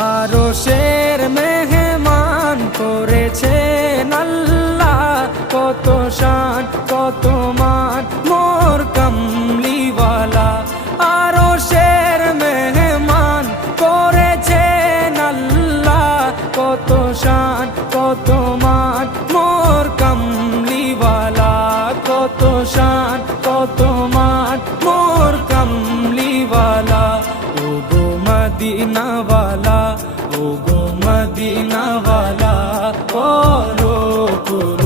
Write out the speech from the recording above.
আরশের মেহমান করেছেন আল্লাহ, কত শান কত মান মোর কামলিওয়ালা। আরশের মেহমান করেছেন আল্লাহ, কত শান কত মান মোর কামলিওয়ালা, কত শান কত মান মোর কামলিওয়ালা। ও গো মদিনাওয়ালা, ও গো মদিনাওয়ালা, করো